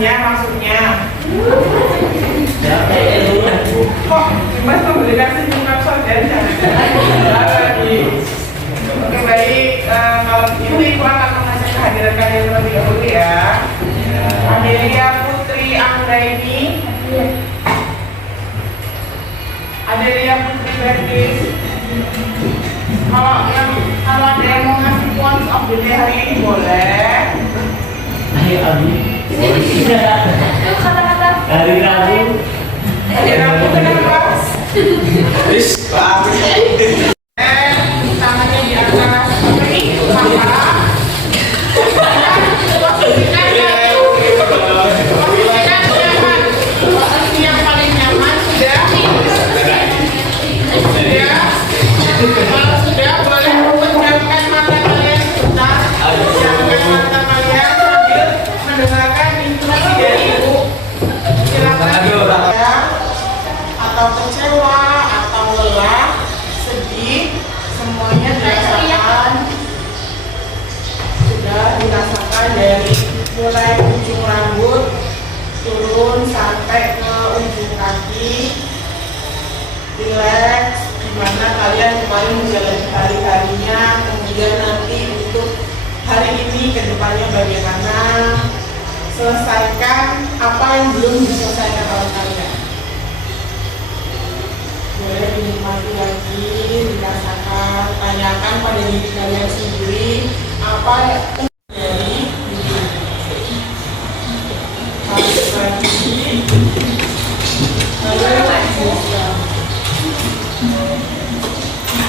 dikasihnya maksudnya. Kok Mas memberi kasih ungkap saja? Oke baik, kalau begitu Ibu akan mengajak kehadiran kalian terlebih dahulu ya. Adelia Putri Anggraini, Adelia Putri Berkis. Kalau ada yang mau ngasih points of the day hari ini boleh. Ayo Abi. Itu kata-kata Hari Rabu. Hari Rabu kenapa? Wis, Pak. Tangannya di atas apa ini? Kepala. Posisikan nyaman. Posisi yang paling nyaman sudah. Kalau sudah boleh menjamkan mata kalian sebentar. Jamkan mata kalian sambil mendengarkan instruksi dari Ibu. Silakan ya. Atau kecewa atau lelah, sedih, semuanya dirasakan. Sudah dirasakan dari mulai ujung rambut turun sampai ke ujung kaki. Relax, dimana kalian kemarin menjalani hari-harinya, kemudian nanti untuk hari ini ke depannya bagaimana. Selesaikan apa yang belum diselesaikan oleh kalian. Boleh dinikmati lagi, dirasakan, tanyakan pada diri kalian sendiri apa yang terjadi di diri. Harus lagi,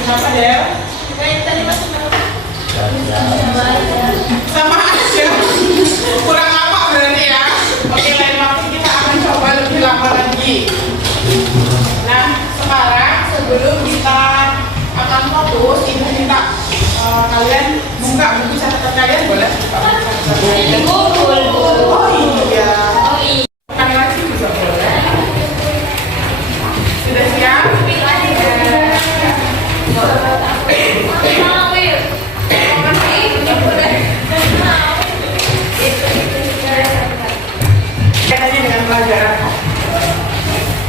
kenapa Del? tadi masih Sama aja, kurang lama berarti ya. Oke, lain waktu kita akan coba lebih lama lagi. Nah, sekarang sebelum kita akan fokus, Ibu minta kalian buka buku catatan kalian, boleh buka buku catatan kalian. Oh iya. Bukan lagi bisa boleh. Sudah siap? Dengan pelajaran.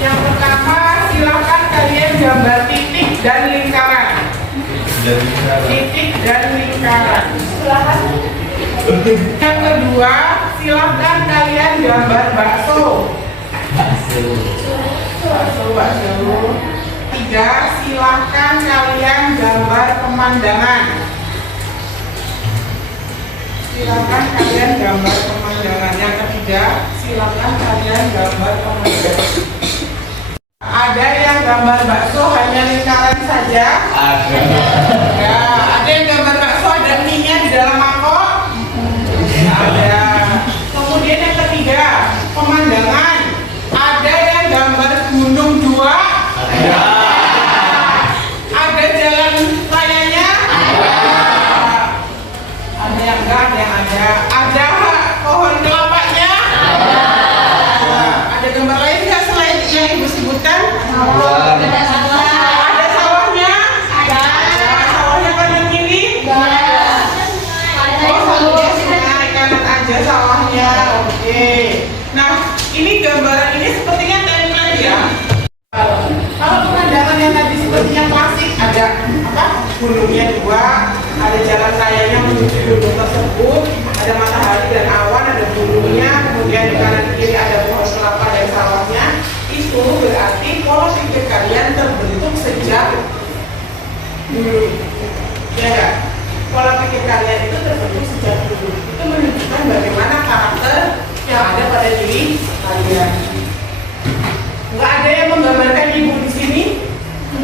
Yang pertama, silakan kalian gambar titik dan lingkaran. Titik dan lingkaran. Yang kedua, silakan kalian gambar bakso. Bakso. Tiga, silakan kalian gambar pemandangan. Silakan kalian gambar pemandangan. Yang ketiga, silakan kalian gambar pemandangan. Ada yang gambar bakso hanya lingkaran saja? Ada. Ya, ada yang gambar bakso ada mie-nya di dalam mangkok? Ada. Kemudian yang ketiga, pemandangan. Ada yang gambar gunung dua? Ada. Ada jalan rayanya? Ada yang enggak, ada yang ada. Ada pohon kelapanya? Ada gambar lain nggak selain yang Ibu sebutkan? Ada sawahnya? Ada. Sawahnya kanan kiri? Oh, sawahnya sungai kanan aja sawahnya. Oke. Nah, ini gambaran ini sepertinya template ya. Kalau pemandangan yang tadi sepertinya klasik, ada apa? Gunungnya dua, ada jalan rayanya menuju gunung tersebut, ada matahari dan awan, ada gunungnya, kemudian di kanan kiri ada pohon kelapa dan sawahnya. Itu berarti pola pikir kalian terbentuk sejak dulu. Ya enggak? Pola pikir kalian itu terbentuk sejak dulu. Itu menunjukkan bagaimana karakter yang ada pada diri kalian. Nggak ada yang menggambarkan Ibu di sini?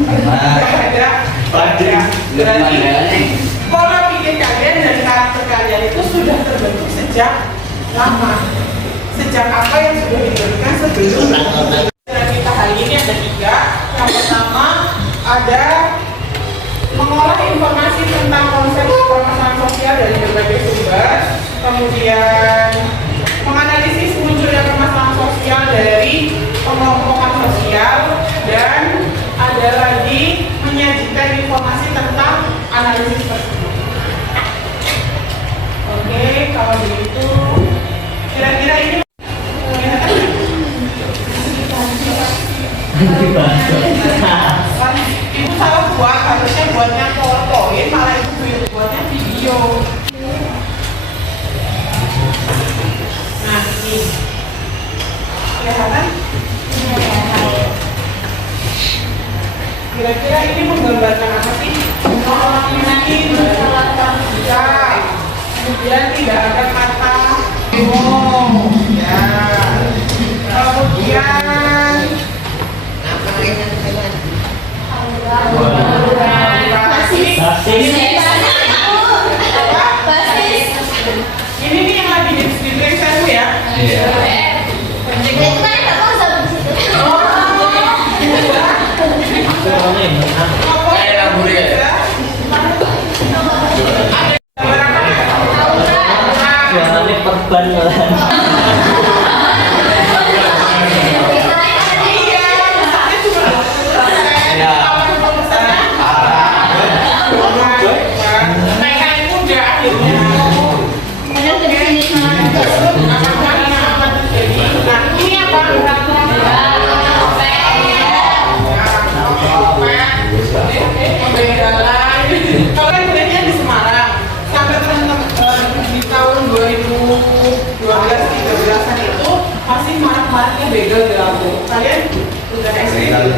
Nggak ada. Berarti pola pikir kalian dan karakter kalian itu sudah terbentuk sejak lama. Sejak apa yang sudah diberikan sebelum kita hari ini ada tiga. Yang pertama ada mengolah informasi tentang konsep permasalahan sosial dari berbagai sumber, kemudian menganalisis munculnya permasalahan sosial dari pengelompokan sosial, dan ada lagi menyajikan informasi tentang analisis tersebut. Oke, kalau begitu kira-kira ini Kan ibu salah buat, harusnya buatnya PowerPoint, malah ibu buatnya video. Nah, ini kelihatan? Kira-kira ini menggambarkan apa sih? Orang ini menjalankan juga, kemudian tidak ada kata oh, ya. Kemudian ini nih yang lagi diperiksa dulu ya. Suaranya perban malahan. Kalau yang kuliahnya di Semarang sampai teman-teman di tahun 2012-13an itu masih marak-maraknya begal di Lampung. Kalian udah SD? 2012-2013.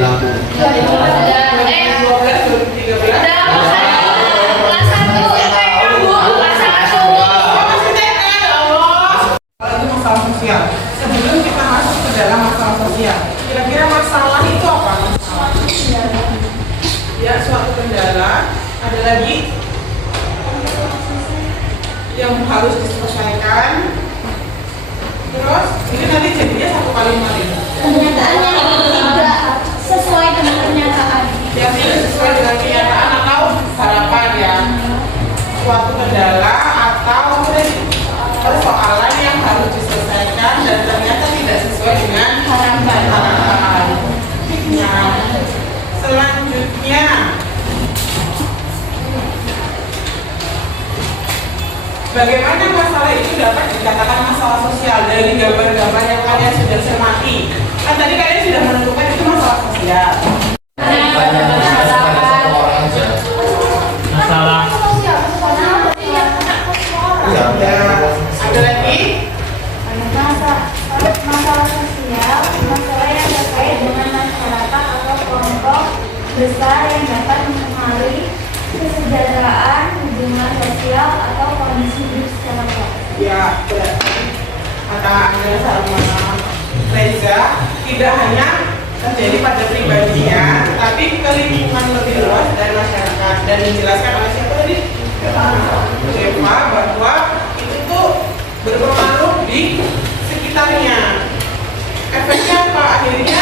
Masalah sosial. Sebelum kita masuk ke dalam masalah sosial, kira-kira masalah itu apa? Ya, suatu kendala. Ada lagi yang harus diselesaikan. Terus ini nanti jadinya satu kalimat ini. Pernyataan yang tidak sesuai dengan pernyataan. Yang tidak sesuai dengan kenyataan atau harapan ya. Suatu kendala atau persoalan yang harus diselesaikan dan ternyata tidak sesuai dengan harapan. Nah, selanjutnya bagaimana masalah itu dapat dikatakan masalah sosial dari gambar-gambar yang kalian sudah cermati? Kan tadi kalian sudah menentukan itu masalah sosial. Masalah Ada lagi? Masalah sosial, masalah yang terkait dengan masyarakat atau kelompok besar yang dapat mempengaruhi kesejahteraan, hubungan sosial atau kondisi hidup secara luas. Ya, berarti kata Anda sama Reza tidak hanya terjadi pada pribadinya, tapi ke lingkungan lebih luas dari masyarakat dan dijelaskan oleh siapa tadi? Siapa bahwa itu tuh berpengaruh di sekitarnya. Efeknya apa? Akhirnya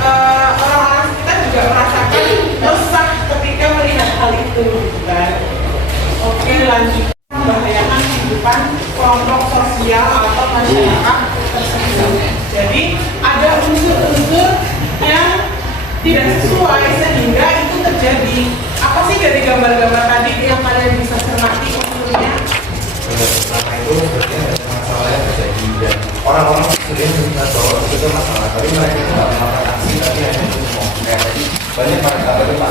orang-orang sekitar juga merasakan resah ketika melihat hal itu, gitu kan? Oke, lanjut. Membahayakan kehidupan kelompok sosial atau masyarakat tersebut. Jadi ada unsur-unsur yang tidak sesuai sehingga itu terjadi. Apa sih dari gambar-gambar tadi yang kalian bisa cermati unsurnya? Pertama itu berarti ada masalah yang terjadi dan orang-orang sebenarnya cerita bahwa itu masalah, tapi mereka itu nggak melakukan aksi, tapi hanya ngomong. Kayak tadi banyak para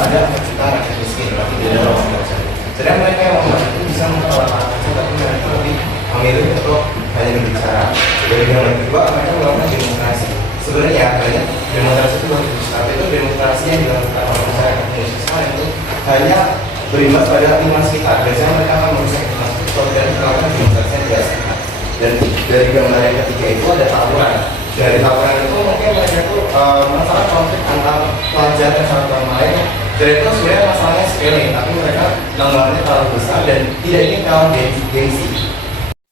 ada kita rakyat miskin, tapi tidak ada orang biasa. Sedang mereka yang ngomong itu bisa melakukan aksi, tapi mereka lebih memilih untuk hanya berbicara. Dari yang kedua, mereka melakukan demonstrasi. Sebenarnya banyak demonstrasi itu bagus, tapi itu demonstrasi yang dilakukan oleh masyarakat Indonesia sekarang itu hanya berimbas pada lingkungan sekitar. Biasanya mereka akan merusak lingkungan sekitar dan melakukan demonstrasi yang tidak sehat. Dan dari gambar yang ketiga itu ada tawuran. Dari tawuran itu mungkin mereka itu masalah konflik antar pelajar dan satu lain. Jadi itu sebenarnya masalahnya sepele, tapi mereka gambarnya terlalu besar dan tidak ingin kawan gengsi.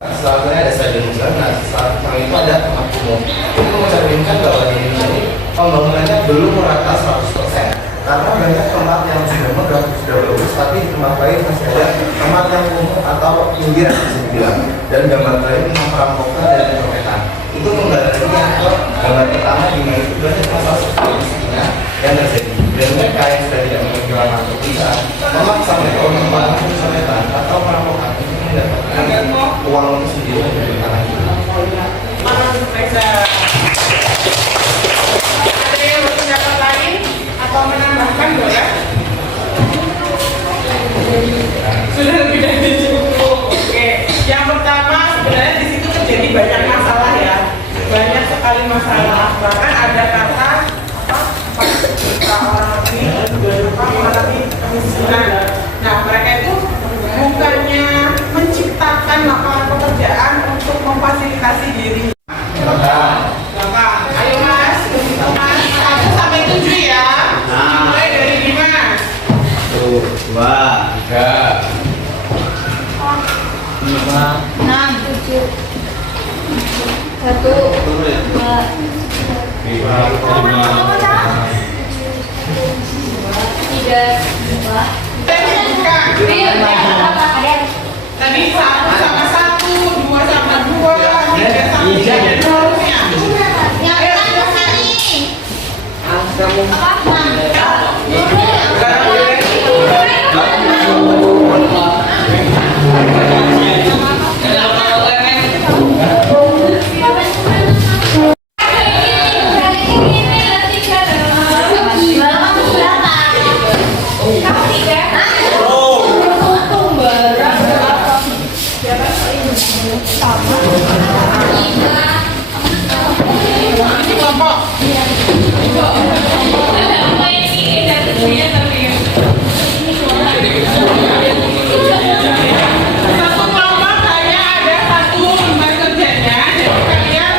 Selanjutnya ada stadion muslim. Nah, setelah itu ada tempat umum. Itu mencerminkan bahwa di Indonesia ini pembangunannya belum merata 100%. Karena banyak tempat yang sudah megah, sudah bagus, tapi di tempat lain masih ada tempat yang umum atau pinggiran bisa dibilang. Dan gambar lain tentang perampokan dan pencopetan. Itu menggambarkan atau gambar pertama di mana itu banyak masalah seperti yang terjadi. Dan mereka yang sudah tidak memiliki lama untuk bisa memaksa mereka untuk melakukan pencopetan atau perampokan untuk mendapatkan uang itu sendiri dari tangan kita. Mana Reza? Ada yang berpendapat lain? bahkan ada kata orang ini mengalami kemiskinan. Nah, mereka itu bukannya menciptakan lapangan pekerjaan untuk memfasilitasi diri. Gampang. Ayo Mas, Mas 1 sampai 7 ya. Mulai dari Dimas. 1, 2, 3, 5, 6, 7, 1, 2, Tadi 1 sama 1, 2 sama 2, 3 sama 3 dan seterusnya. Ini kelompok. Satu kelompok hanya ada 1 lembar kerjanya. Jadi kalian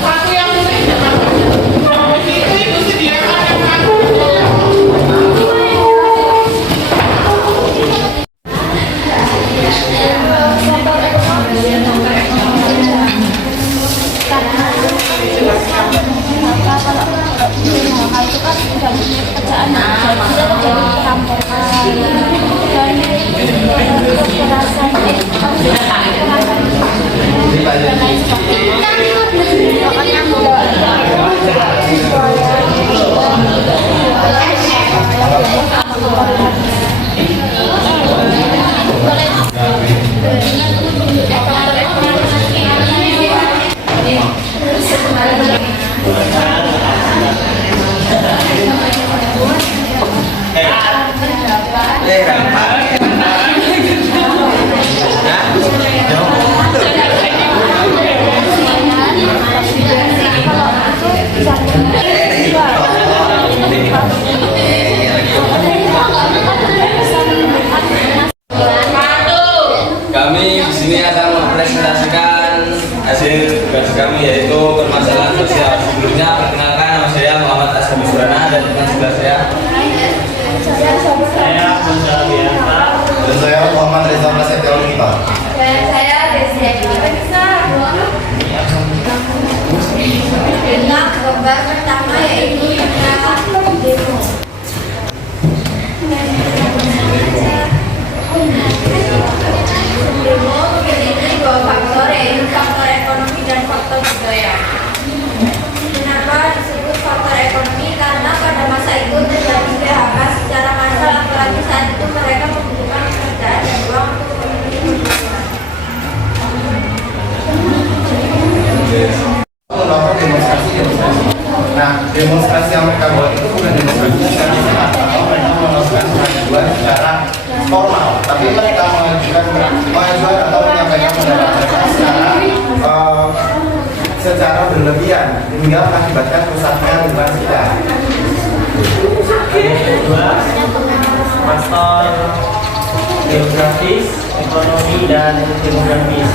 satu yang tulis kelompok itu ibu sediakan yang satu. Kami di sini akan mempresentasikan hasil tugas kami, yaitu permasalahan sosial. Sebelumnya perkenalkan, nama saya Muhammad Ashabi Surana dan teman sebelah saya. saya Gonzalo Bianca. Dan saya Muhammad Reza Prasetyo Unita. saya Desi Akisa. Nah, gambar pertama yaitu demo. Demo memiliki 2 faktor, yaitu faktor ekonomi dan faktor budaya. Kenapa disebut faktor ekonomi? Karena pada masa itu terjadi PHK secara massal, apalagi saat itu mereka membutuhkan pekerjaan dan uang untuk memenuhi kebutuhan. Melakukan demonstrasi. Nah, demonstrasi yang mereka buat itu bukan demonstrasi secara sehat atau mereka melakukan pengajuan secara formal, tapi mereka mengajukan pengajuan atau menyampaikan pendapat mereka secara berlebihan hingga mengakibatkan rusaknya lingkungan sekitar. Kedua, faktor geografis, ekonomi, dan demografis.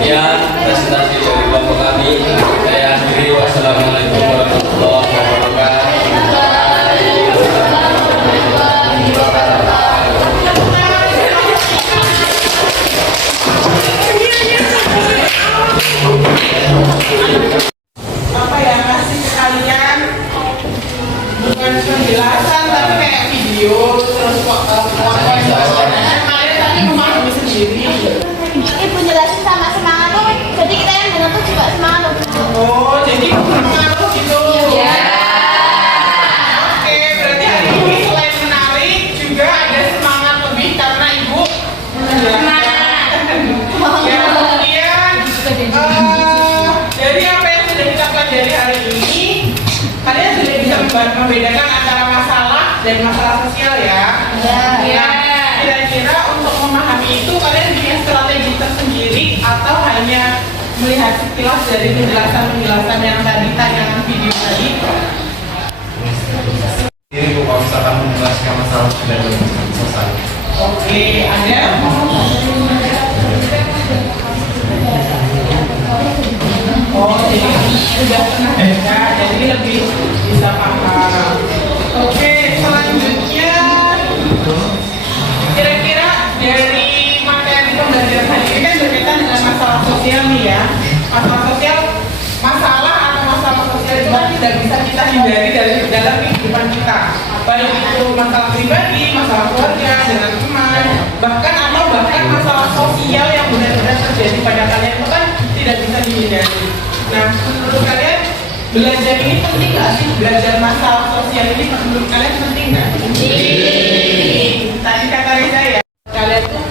Sekian presentasi dari kelompok kami. Saya akhiri. Wassalamualaikum warahmatullahi wabarakatuh. dari masalah sosial ya. Ya. Nah, kira-kira untuk memahami itu kalian punya strategi tersendiri atau hanya melihat sekilas dari penjelasan yang tadi tayangan video tadi? Ini Bu, kalau misalkan menjelaskan masalah sudah selesai. Oke, ada? Oh, jadi sudah pernah baca, jadi lebih bisa paham. Oke, selanjutnya kira-kira dari materi pembelajaran hari ini kan berkaitan dengan masalah sosial nih ya. Masalah atau masalah sosial itu kan tidak bisa kita hindari dari dalam kehidupan kita. Baik itu masalah pribadi, masalah keluarga, dengan teman, bahkan masalah sosial yang benar-benar terjadi pada kalian itu kan tidak bisa dihindari. Nah, menurut kalian belajar ini penting nggak sih? Belajar masalah sosial ini menurut kalian penting nggak? Tadi kata Reza ya, kalian tuh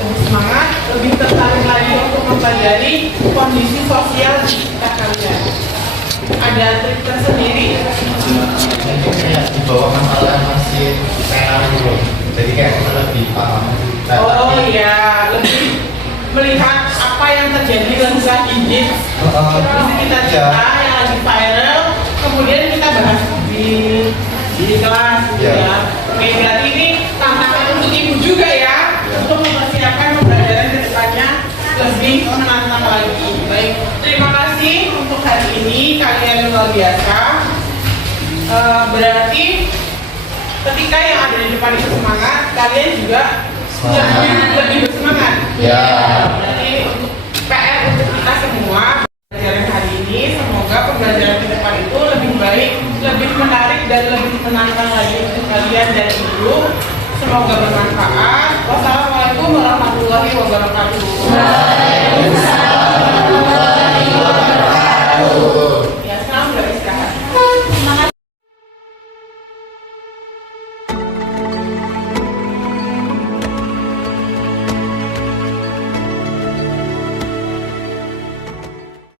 lebih semangat, lebih tertarik lagi untuk mempelajari kondisi sosial di sekitar kalian. Ada trik tersendiri? Di bawah masalah masih pengen dulu. Jadi kayak kita lebih paham. Oh iya, lebih melihat apa yang terjadi dalam gadget di sekitar kita yang lagi viral, kemudian kita bahas di kelas gitu ya. Oke, berarti ini tantangan untuk ibu juga ya, untuk mempersiapkan pembelajaran ke depannya lebih menantang lagi. Baik, terima kasih untuk hari ini, kalian luar biasa. Berarti ketika yang ada di depan itu semangat, kalian juga lebih bersemangat. Ya. Jadi untuk PR untuk kita semua pembelajaran hari ini, semoga pembelajaran ke depan itu lebih baik, lebih menarik dan lebih menantang lagi untuk kalian dan ibu. Semoga bermanfaat. Wassalamualaikum warahmatullahi wabarakatuh.